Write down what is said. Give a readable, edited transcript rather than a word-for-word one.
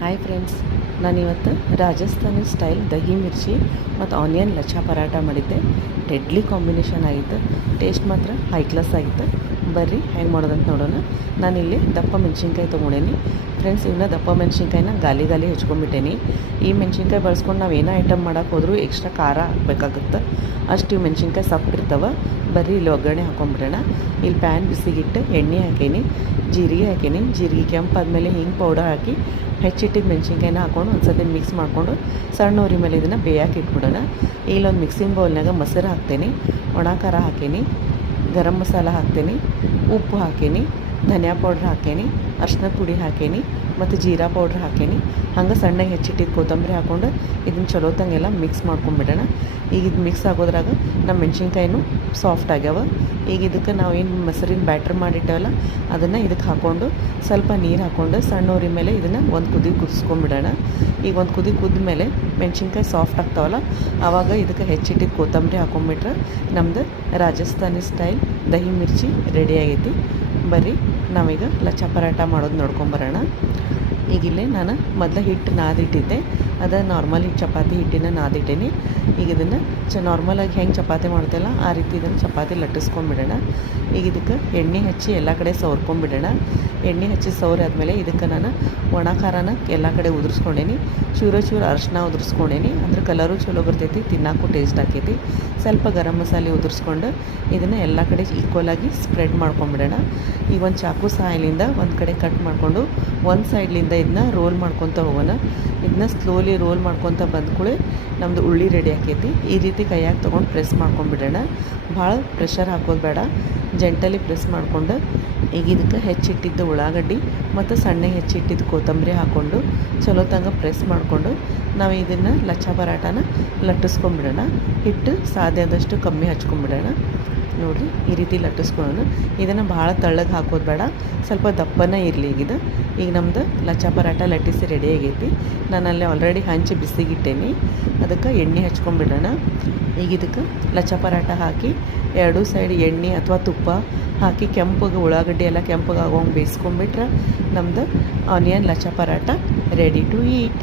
Hi friends, ನಾನಿವತ್ತು Rajasthani style dahi ಮಿರ್ಚಿ ಮತ್ತು onion lachha paratha ಮಾಡಿದ್ದೆ. ಡೆಡ್ಲಿ ಕಾಂಬಿನೇಷನ್ ಆಗಿತ್ತು. ಟೇಸ್ಟ್ ಮಾತ್ರ ಹೈ ಕ್ಲಾಸ್ ಆಗಿತ್ತು. ಬರ್ರಿ ಹೆಂಗೆ ಮಾಡೋದಂತ ನೋಡೋಣ. ನಾನಿಲ್ಲಿ ದಪ್ಪ ಮೆಣಸಿನ್ಕಾಯಿ ತೊಗೊಂಡೇನಿ ಫ್ರೆಂಡ್ಸ್. ಇವನ್ನ ದಪ್ಪ ಮೆಣಸಿನ್ಕಾಯಿನ ಗಾಲಿ ಹೆಚ್ಕೊಂಡ್ಬಿಟ್ಟೇನಿ. ಈ ಮೆಣಸಿನ್ಕಾಯಿ ಬಳಸ್ಕೊಂಡು ನಾವು ಏನೋ ಐಟಮ್ ಮಾಡೋಕೆ ಹೋದರೂ ಎಕ್ಸ್ಟ್ರಾ ಖಾರ ಹಾಕಬೇಕಾಗುತ್ತೆ. ಅಷ್ಟು ಇವು ಮೆಣಸಿನ್ಕಾಯಿ ಸಪ್ಪಿರ್ತಾವೆ. ಬರ್ರಿ ಇಲ್ಲಿ ಒಗ್ಗರಣೆ ಹಾಕೊಂಡ್ಬಿಡೋಣ. ಇಲ್ಲಿ ಪ್ಯಾನ್ ಬಿಸಿಗಿಟ್ಟು ಎಣ್ಣೆ ಹಾಕೀನಿ, ಜೀರಿಗೆ ಹಾಕೀನಿ. ಜೀರಿಗೆ ಕೆಂಪಾದ್ಮೇಲೆ ಹಿಂಗೆ ಪೌಡರ್ ಹಾಕಿ ಹೆಚ್ಚಿಟ್ಟಿದ್ದು ಮೆಣಸಿನ್ಕಾಯಿನ ಹಾಕ್ಕೊಂಡು ಒಂದು ಸತಿ ಮಿಕ್ಸ್ ಮಾಡಿಕೊಂಡು ಸಣ್ಣ ಉರಿ ಮೇಲೆ ಇದನ್ನು ಬೇಯಕ್ಕೆ ಇಟ್ಬಿಡೋಣ. ಇಲ್ಲೊಂದು ಮಿಕ್ಸಿಂಗ್ ಬೌಲ್ನಾಗ ಮೊಸರು ಹಾಕ್ತೀನಿ, ಒಣ ಖಾರ ಹಾಕೀನಿ, ಗರಂ ಮಸಾಲ ಹಾಕ್ತೀನಿ, ಉಪ್ಪು ಹಾಕೀನಿ, ಧನಿಯಾ ಪೌಡ್ರ್ ಹಾಕೀನಿ, ಅರ್ಶಿನದ ಪುಡಿ ಹಾಕೀನಿ ಮತ್ತು ಜೀರಾ ಪೌಡ್ರ್ ಹಾಕೀನಿ. ಹಂಗೆ ಸಣ್ಣಗೆ ಹೆಚ್ಚಿಟ್ಟಿದ್ದು ಕೊತ್ತಂಬರಿ ಹಾಕ್ಕೊಂಡು ಇದನ್ನು ಚಲೋತ್ತಂಗೆಲ್ಲ ಮಿಕ್ಸ್ ಮಾಡ್ಕೊಂಡ್ಬಿಡೋಣ. ಈಗ ಇದು ಮಿಕ್ಸ್ ಆಗೋದ್ರಾಗ ನಮ್ಮ ಮೆಣಸಿನ್ಕಾಯಿನೂ ಸಾಫ್ಟ್ ಆಗ್ಯಾವ. ಈಗ ಇದಕ್ಕೆ ನಾವು ಏನು ಮೊಸರಿನ ಬ್ಯಾಟ್ರ್ ಮಾಡಿಟ್ಟವಲ್ಲ ಅದನ್ನು ಇದಕ್ಕೆ ಹಾಕ್ಕೊಂಡು ಸ್ವಲ್ಪ ನೀರು ಹಾಕ್ಕೊಂಡು ಸಣ್ಣ ಉರಿ ಮೇಲೆ ಇದನ್ನು ಒಂದು ಕುದಿ ಕುದಿಸ್ಕೊಂಡ್ಬಿಡೋಣ. ಈಗ ಒಂದು ಕುದಿ ಕುದ್ದ ಮೇಲೆ ಮೆಣಸಿನ್ಕಾಯಿ ಸಾಫ್ಟ್ ಆಗ್ತಾವಲ್ಲ ಆವಾಗ ಇದಕ್ಕೆ ಹೆಚ್ಚಿಟ್ಟಿದ್ದು ಕೊತ್ತಂಬರಿ ಹಾಕೊಂಡ್ಬಿಟ್ರೆ ನಮ್ಮದು ರಾಜಸ್ಥಾನಿ ಸ್ಟೈಲ್ ದಹಿ ಮಿರ್ಚಿ ರೆಡಿ ಆಗೈತಿ. ಬರ್ರಿ ನಾವೀಗ ಲಚ್ಚಾ ಪರಾಟ ಮಾಡೋದು ನೋಡ್ಕೊಂಬರೋಣ. ಈಗಿಲ್ಲೇ ನಾನು ಮೊದಲು ಹಿಟ್ಟು ನಾದಿಟ್ಟಿದ್ದೆ, ಅದು ನಾರ್ಮಲ್ ಚಪಾತಿ ಹಿಟ್ಟಿನ ನಾದಿಟ್ಟೇನಿ. ಈಗ ಇದನ್ನು ನಾರ್ಮಲಾಗಿ ಹೆಂಗೆ ಚಪಾತಿ ಮಾಡ್ತೇವಲ್ಲ ಆ ರೀತಿ ಇದನ್ನು ಚಪಾತಿ ಲಟ್ಟಿಸ್ಕೊಂಡ್ಬಿಡೋಣ. ಈಗ ಇದಕ್ಕೆ ಎಣ್ಣೆ ಹಚ್ಚಿ ಎಲ್ಲ ಕಡೆ ಸವರ್ಕೊಂಡ್ಬಿಡೋಣ. ಎಣ್ಣೆ ಹಚ್ಚಿ ಸವರಾದ್ಮೇಲೆ ಇದಕ್ಕೆ ನಾನು ಒಣ ಖಾರನ ಎಲ್ಲ ಕಡೆ ಉದುರಿಸ್ಕೊಂಡೇನಿ, ಚೂರು ಅರಿಶಿನ ಉದುರಿಸ್ಕೊಂಡೇನಿ. ಅದ್ರ ಕಲರು ಚಲೋ ಬರ್ತೈತಿ, ತಿನ್ನೋಕ್ಕೂ ಟೇಸ್ಟ್ ಆಕೈತಿ. ಸ್ವಲ್ಪ ಗರಂ ಮಸಾಲೆ ಉದುರಿಸ್ಕೊಂಡು ಇದನ್ನು ಎಲ್ಲ ಕಡೆ ಈಕ್ವಲಾಗಿ ಸ್ಪ್ರೆಡ್ ಮಾಡ್ಕೊಂಬಿಡೋಣ. ಈಗ ಒಂದು ಚಾಕು ಸಹಾಯದಿಂದ ಒಂದು ಕಡೆ ಕಟ್ ಮಾಡಿಕೊಂಡು ಒಂದು ಸೈಡ್ಲಿಂದ ಇದನ್ನ ರೋಲ್ ಮಾಡ್ಕೊತ ಹೋಗೋಣ. ಇದನ್ನ ಸ್ಲೋಲಿ ರೋಲ್ ಮಾಡ್ಕೊತ ಬಂದ್ಕೂಳೆ ನಮ್ಮದು ಉಳ್ಳಿ ರೆಡಿ ಆಕೈತಿ. ಈ ರೀತಿ ಕೈಯಾಗಿ ತೊಗೊಂಡು ಪ್ರೆಸ್ ಮಾಡ್ಕೊಂಡ್ಬಿಡೋಣ. ಭಾಳ ಪ್ರೆಷರ್ ಹಾಕೋದು ಬೇಡ, ಜೆಂಟಲಿ ಪ್ರೆಸ್ ಮಾಡಿಕೊಂಡು ಈಗ ಇದಕ್ಕೆ ಹೆಚ್ಚಿಟ್ಟಿದ್ದು ಉಳ್ಳಾಗಡ್ಡಿ ಮತ್ತು ಸಣ್ಣ ಹೆಚ್ಚಿಟ್ಟಿದ್ದು ಕೊತ್ತಂಬರಿ ಹಾಕ್ಕೊಂಡು ಚಲೋ ತಂಗ ಪ್ರೆಸ್ ಮಾಡಿಕೊಂಡು ನಾವು ಇದನ್ನು ಲಚ್ಚಾ ಪರಾಟನ ಲಟ್ಟಿಸ್ಕೊಂಡ್ಬಿಡೋಣ. ಹಿಟ್ಟು ಸಾಧ್ಯ ಆದಷ್ಟು ಕಮ್ಮಿ ಹಚ್ಕೊಂಡ್ಬಿಡೋಣ. ನೋಡಿರಿ ಈ ರೀತಿ ಲಟ್ಟಿಸ್ಕೊಳ್ಳೋಣ. ಇದನ್ನು ಭಾಳ ತೆಳ್ಳಗೆ ಹಾಕೋದು ಬೇಡ, ಸ್ವಲ್ಪ ದಪ್ಪನೇ ಇರಲಿ. ಈಗ ನಮ್ಮದು ಲಚ್ಚಾ ಪರಾಟ ಲಟ್ಟಿಸಿ ರೆಡಿ ಆಗೈತಿ. ನಾನಲ್ಲಿ ಆಲ್ರೆಡಿ ಹಂಚಿ ಬಿಸಿಗಿಟ್ಟೇನಿ, ಅದಕ್ಕೆ ಎಣ್ಣೆ ಹಚ್ಕೊಂಡ್ಬಿಡೋಣ. ಈಗ ಇದಕ್ಕೆ ಲಚ್ಚಾ ಪರಾಟ ಹಾಕಿ ಎರಡೂ ಸೈಡ್ ಎಣ್ಣೆ ಅಥವಾ ತುಪ್ಪ ಹಾಕಿ ಕೆಂಪಗೆ ಉಳ್ಳಾಗಡ್ಡಿ ಎಲ್ಲ ಕೆಂಪಗೆ ಆಗೋಂಗೆ ಬೇಯಿಸ್ಕೊಂಡ್ಬಿಟ್ರೆ ನಮ್ಮದು onion lachha paratha ready to heat.